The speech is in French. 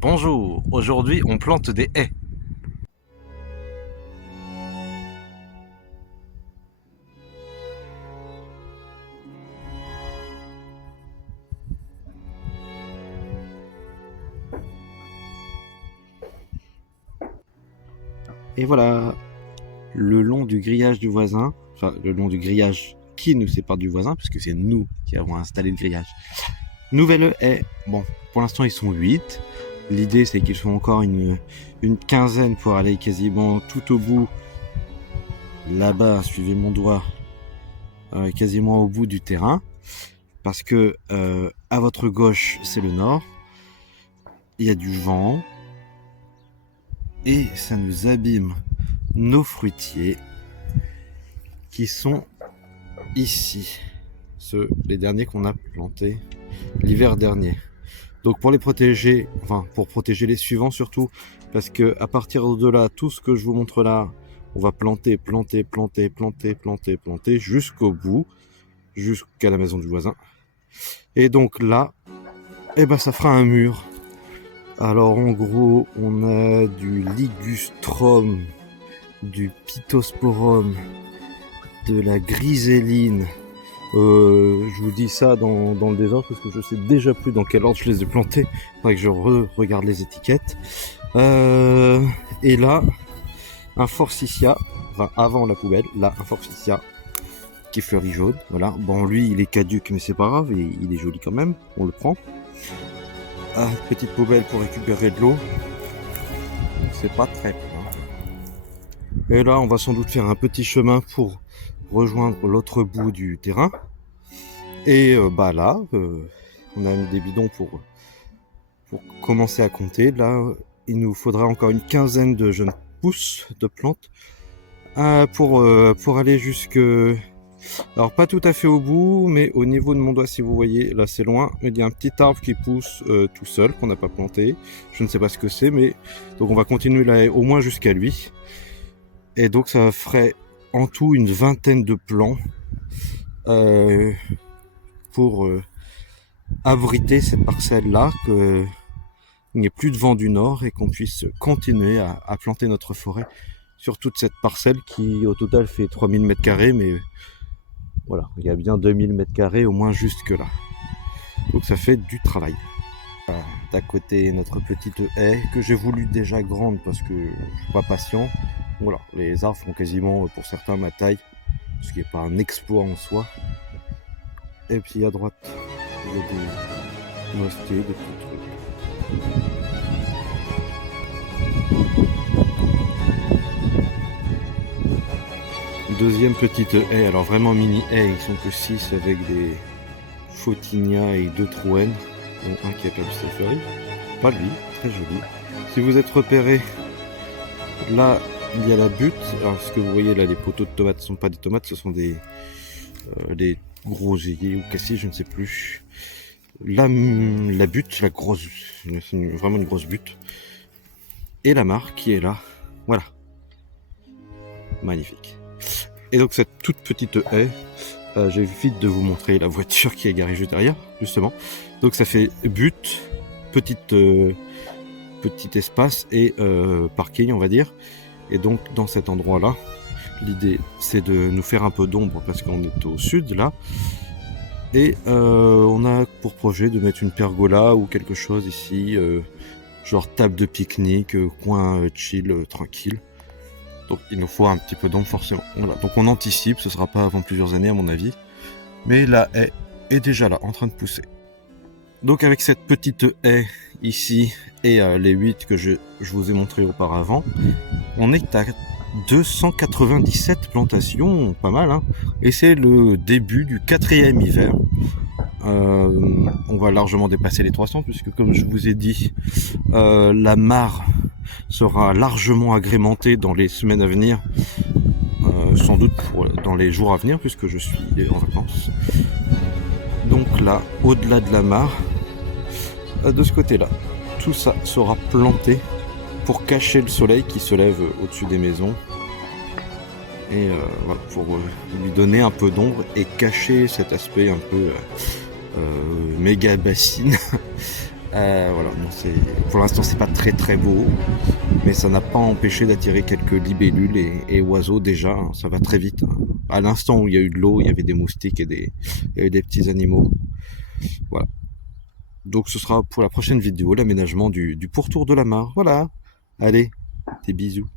Bonjour, aujourd'hui on plante des haies. Et voilà, le long du grillage du voisin, enfin le long du grillage qui nous sépare du voisin, puisque c'est nous qui avons installé le grillage. Nouvelle haie, bon, pour l'instant ils sont 8. L'idée c'est qu'ils sont encore une quinzaine pour aller quasiment tout au bout. Là-bas, suivez mon doigt, quasiment au bout du terrain. Parce que à votre gauche c'est le nord, il y a du vent et ça nous abîme nos fruitiers qui sont ici, les derniers qu'on a plantés l'hiver dernier. Donc pour les protéger, enfin pour protéger les suivants surtout, parce que à partir de là, tout ce que je vous montre là, on va planter jusqu'au bout, jusqu'à la maison du voisin. Et donc là, ça fera un mur. Alors en gros, on a du ligustrum, du pittosporum, de la griséline. Je vous dis ça dans le désordre parce que je sais déjà plus dans quel ordre je les ai plantés. Il faudrait que je regarde les étiquettes. Et là, un forsythia, enfin avant la poubelle, là un forsythia qui fleurit jaune. Voilà. Bon, lui il est caduc mais c'est pas grave, il est joli quand même, on le prend. Petite poubelle pour récupérer de l'eau. C'est pas très bien. Et là, on va sans doute faire un petit chemin pour rejoindre l'autre bout du terrain. Et là, on a mis des bidons pour commencer à compter. Là, il nous faudra encore une quinzaine de jeunes pousses de plantes pour aller jusque... Alors pas tout à fait au bout, mais au niveau de mon doigt, si vous voyez, là c'est loin, il y a un petit arbre qui pousse tout seul, qu'on n'a pas planté. Je ne sais pas ce que c'est, mais donc on va continuer là au moins jusqu'à lui. Et donc ça ferait en tout une vingtaine de plants pour abriter cette parcelle-là, qu'il n'y ait plus de vent du nord et qu'on puisse continuer à planter notre forêt sur toute cette parcelle qui au total fait 3000 m², mais voilà, il y a bien 2000 m² au moins jusque là. Donc ça fait du travail. D'à côté, notre petite haie que j'ai voulu déjà grande parce que je suis pas patient. Voilà, les arbres font quasiment pour certains ma taille, ce qui n'est pas un exploit en soi. Et puis à droite, il y a des mosquées, des petits trucs. Deuxième petite haie, alors vraiment mini haie, ils sont que 6 avec des photinia et 2 trouènes, dont un qui a perdu ses feuilles. Pas lui, très joli. Si vous êtes repéré, là il y a la butte. Alors ce que vous voyez là, les poteaux de tomates ne sont pas des tomates, ce sont des gros œillets ou cassis, je ne sais plus. La butte, la grosse, vraiment une grosse butte. Et la mare qui est là, voilà. Magnifique. Et donc cette toute petite haie, j'ai vite de vous montrer la voiture qui est garée juste derrière, justement. Donc ça fait butte, petit espace et parking, on va dire. Et donc dans cet endroit-là, l'idée c'est de nous faire un peu d'ombre parce qu'on est au sud là. Et on a pour projet de mettre une pergola ou quelque chose ici, genre table de pique-nique, coin chill, tranquille. Donc il nous faut un petit peu d'ombre forcément. Voilà. Donc on anticipe, ce sera pas avant plusieurs années à mon avis. Mais la haie est déjà là, en train de pousser. Donc avec cette petite haie ici et les 8 que je vous ai montré auparavant, on est à 297 plantations, pas mal, hein. Et c'est le début du 4e hiver. On va largement dépasser les 300 puisque comme je vous ai dit, la mare sera largement agrémentée dans les semaines à venir, sans doute dans les jours à venir puisque je suis en vacances. Donc là, au-delà de la mare, de ce côté-là, tout ça sera planté pour cacher le soleil qui se lève au-dessus des maisons. Et voilà, pour lui donner un peu d'ombre et cacher cet aspect un peu méga bassine Voilà, donc pour l'instant c'est pas très très beau, mais ça n'a pas empêché d'attirer quelques libellules et oiseaux déjà, hein, ça va très vite, hein. À l'instant où il y a eu de l'eau, il y avait des moustiques et des petits animaux. Voilà. Donc ce sera pour la prochaine vidéo, l'aménagement du pourtour de la mare. Voilà. Allez, des bisous.